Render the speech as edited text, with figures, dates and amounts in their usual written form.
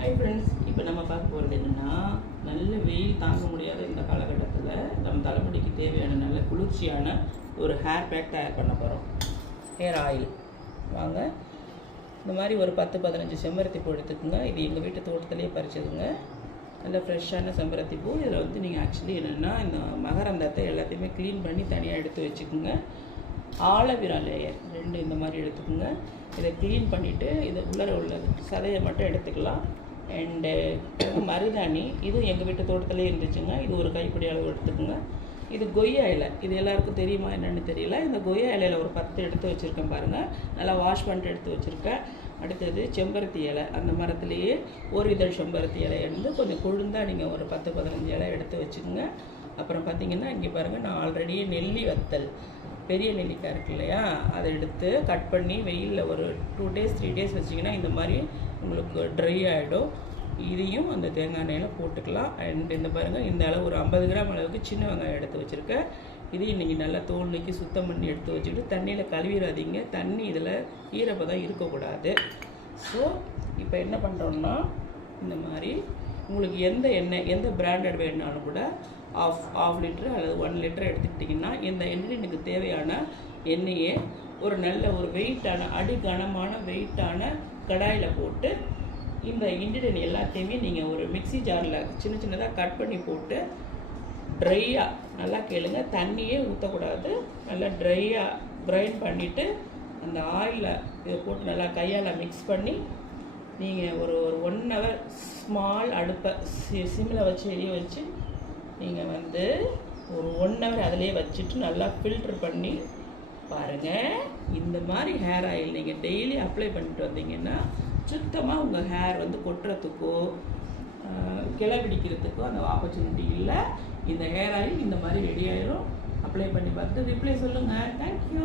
Hi friends, இப்போ நம்ம பார்க்க போகிறது என்னென்னா, நல்ல வெயில் தாங்க முடியாத இந்த காலகட்டத்தில் நம்ம தலைமுடிக்கு தேவையான நல்ல குளிர்ச்சியான ஒரு ஹேர் பேக் தயார் பண்ண போகிறோம். ஹேர் ஆயில் வாங்க. இந்த மாதிரி ஒரு 10-15 செம்பருத்தி பூ எடுத்துக்கோங்க. இது எங்கள் வீட்டு தோட்டத்திலே பறிச்சதுங்க. நல்ல ஃப்ரெஷ்ஷான செம்பருத்தி பூ. இதில் வந்து நீங்கள் ஆக்சுவலி என்னென்னா, இந்த மகரந்தத்தை எல்லாத்தையுமே க்ளீன் பண்ணி தனியாக எடுத்து வச்சுக்கோங்க. ஆலோவேரா லேயர் 2 இந்த மாதிரி எடுத்துக்கோங்க. இதை க்ளீன் பண்ணிவிட்டு இதை உள்ளது சதையை மட்டும் எடுத்துக்கலாம். அண்டு மருதாணி, இது எங்கள் வீட்டு தோட்டத்திலே இருந்துச்சுங்க. இது ஒரு கைப்பிடி அளவு எடுத்துக்கோங்க. இது கொய்யா இலை, இது எல்லாருக்கும் தெரியுமா என்னென்னு தெரியல. இந்த கொய்யா இலையில் ஒரு 10 எடுத்து வச்சுருக்கேன் பாருங்கள். நல்லா வாஷ் பண்ணிட்டு எடுத்து வச்சுருக்கேன். அடுத்தது செம்பருத்தி இலை, அந்த மரத்துலேயே ஒரு இதழ் செம்பருத்தி இலை எடுத்து கொஞ்சம் கொழுந்தாக நீங்கள் ஒரு 10-15 இலை எடுத்து வச்சுக்கோங்க. அப்புறம் பார்த்திங்கன்னா இங்கே பாருங்கள், நான் ஆல்ரெடியே நெல்லி வத்தல், பெரிய நெல்லிக்காய் இருக்கு இல்லையா, அதை எடுத்து கட் பண்ணி வெயிலில் ஒரு 2 days 3 days வச்சிங்கன்னா இந்த மாதிரி உங்களுக்கு ட்ரை ஆகிடும். இதையும் அந்த தேங்காய் எண்ணெயில் போட்டுக்கலாம். அண்ட் இந்த பாருங்கள், இந்த அளவு ஒரு 50 கிராம் அளவுக்கு சின்ன வெங்காயம் எடுத்து வச்சுருக்கேன். இதையும் இன்றைக்கி நல்லா தோல் நீக்கி சுத்தம் பண்ணி எடுத்து வச்சுக்கிட்டு தண்ணியில் கழுவிடாதீங்க. தண்ணி இதில் ஈரப்பதம் இருக்கக்கூடாது. ஸோ இப்போ என்ன பண்ணுறோன்னா, இந்த மாதிரி உங்களுக்கு எந்த எண்ணெய், எந்த பிராண்டட் வேணுனாலும் கூட ஆஃப் லிட்டர் அல்லது 1 லிட்டர் எடுத்துக்கிட்டிங்கன்னா, இந்த எண்ணெய்க்கு தேவையான எண்ணெயை ஒரு நல்ல ஒரு வெயிட்டான அடிகனமான வெயிட்டான கடாயில் போட்டு இந்த இன்க்ரீடியன்ட் எல்லாத்தையுமே நீங்கள் ஒரு மிக்ஸி ஜாரில் சின்ன சின்னதாக கட் பண்ணி போட்டு ட்ரையாக, நல்லா கேளுங்க, தண்ணியே ஊற்றக்கூடாது, நல்லா ட்ரையாக கிரைண்ட் பண்ணிவிட்டு அந்த ஆயிலில் இதை போட்டு நல்லா கையால் மிக்ஸ் பண்ணி நீங்கள் ஒரு 1 hour ஸ்மால் அடுப்பை சிம்மில் வச்சு எரிய வச்சு நீங்கள் வந்து ஒரு 1 hour அதிலே வச்சுட்டு நல்லா ஃபில்ட்ரு பண்ணி பாருங்கள். இந்த மாதிரி ஹேர் ஆயில் நீங்கள் டெய்லி அப்ளை பண்ணிட்டு வந்தீங்கன்னா சுத்தமாக உங்கள் ஹேர் வந்து கொட்டுறதுக்கோ கிளை பிடிக்கிறதுக்கோ அந்த ஆப்பர்ச்சுனிட்டி இல்லை. இந்த ஹேர் ஆயில் இந்த மாதிரி ரெடி ஆயிடும். அப்ளை பண்ணி பார்த்து ரிப்ளை சொல்லுங்கள். தேங்க்யூ.